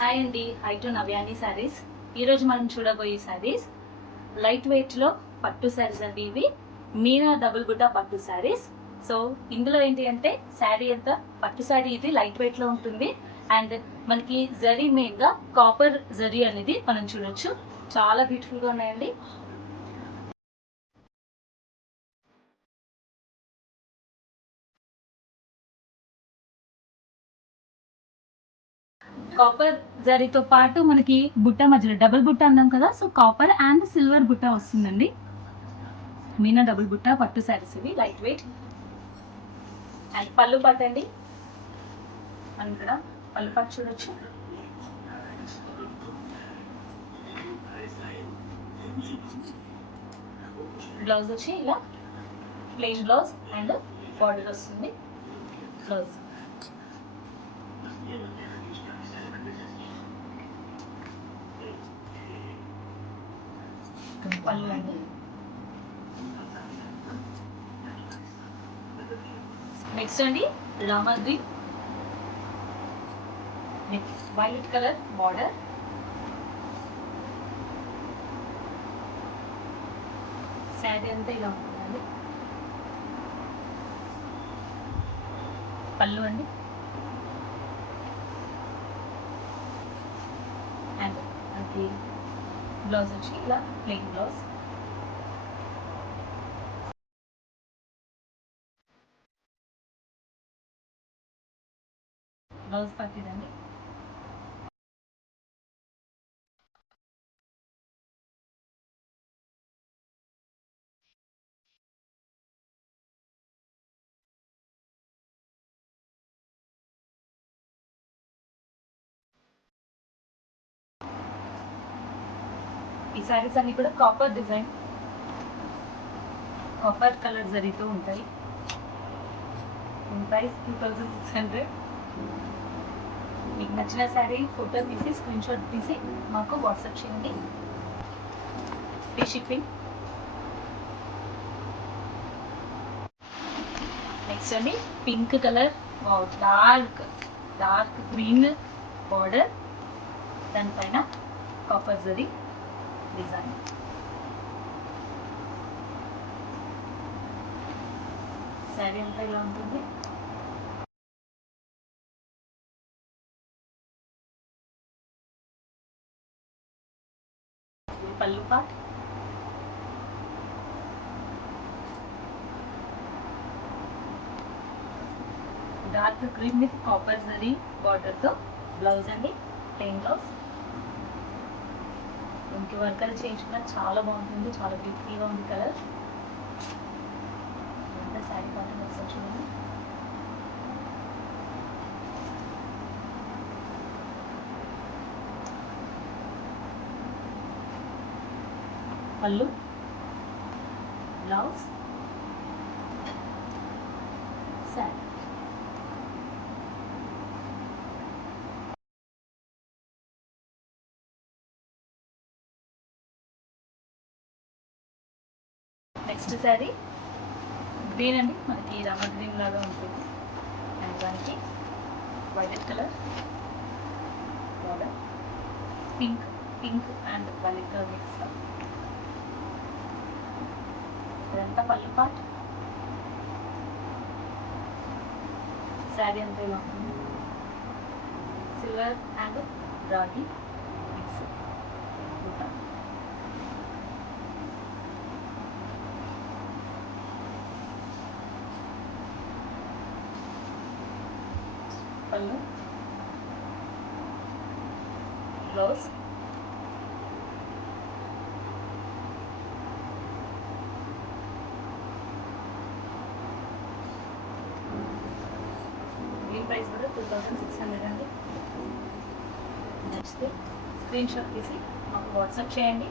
Hi అండి, high to నవ్యాని saris. ఈరోజు మనం చూడబోయే శారీస్ లైట్ వెయిట్లో పట్టు శారీస్ అండి. ఇవి మీనా డబుల్ బుట్టా పట్టు శారీస్. సో ఇందులో ఏంటి అంటే శారీ అంతా పట్టు శారీ, ఇది లైట్ వెయిట్లో ఉంటుంది. అండ్ మనకి జరీ మెయిన్గా కాపర్ జరీ అనేది మనం చూడొచ్చు. చాలా బ్యూటిఫుల్గా ఉన్నాయండి. కాపర్ జరీతో పాటు మనకి బుట్ట మధ్యలో డబుల్ బుట్ట అన్నాం కదా, సో కాపర్ అండ్ సిల్వర్ బుట్ట వస్తుందండి. మీనా డబుల్ బుట్ట పట్టు శారీస్ ఇవి లైట్ వెయిట్. అండ్ పళ్ళు పట్టు అండి, మనం ఇక్కడ పళ్ళు పట్టు చూడొచ్చు. బ్లౌజ్ వచ్చి ఇలా ప్లెయిన్ బ్లౌజ్ అండ్ బార్డర్ వస్తుంది. బ్లౌజ్ పళ్ళు అండి. నెక్స్ట్ అండి Rama green, violet colour border. Sari అంతా ఇలా ఉంటుందండి. పళ్ళు అండి. అండ్ మనకి బ్లౌజ్ వచ్చి ఇలా ప్లెయిన్ బ్లౌజ్. బ్లౌజ్ పట్టిదండి. ఈ శారీస్ అన్ని కూడా కాపర్ డిజైన్, కాపర్ కలర్ జరీతో ఉంటాయి. ప్రైస్ 2600. మీకు నచ్చిన శారీ ఫోటో తీసి స్క్రీన్ షాట్ తీసి మాకు వాట్సాప్ చేయండి. Free shipping. నెక్స్ట్ అండి pink colour, dark dark green border, దానిపైన కాపర్ జరీ డిజైన్. శారీ అంతా ఇలా ఉంటుంది. Pallu part. Dark green with copper zari బార్డర్తో బ్లౌజ్ అండి, ప్లెయిన్ బ్లౌజ్. ఇంక వర్క్ అది చేయించుకున్నా చాలా బాగుంటుంది, చాలా బ్యూటిఫుల్గా ఉంది కలర్. అంతా శారీ ప్యాటర్న్ ఒకసారి చూడండి. పళ్ళు, blouse, sari. Next sari green అండి, మనకి రామ గ్రీన్ లాగా ఉంటుంది. అండ్ దానికి violet colour border, pink pink and violet colour mix. ఇదంతా పళ్ళు పార్ట్. శారీ అంతా ఇలా ఉంటుంది. సిల్వర్ అండ్ రాగి మిక్స్ బుట్ట. పళ్ళు, బ్లౌజ్, ఈ ప్రైస్ కూడా 2600 అండి. నెక్స్ట్ స్క్రీన్ షాట్ తీసి మాకు వాట్సాప్ చేయండి.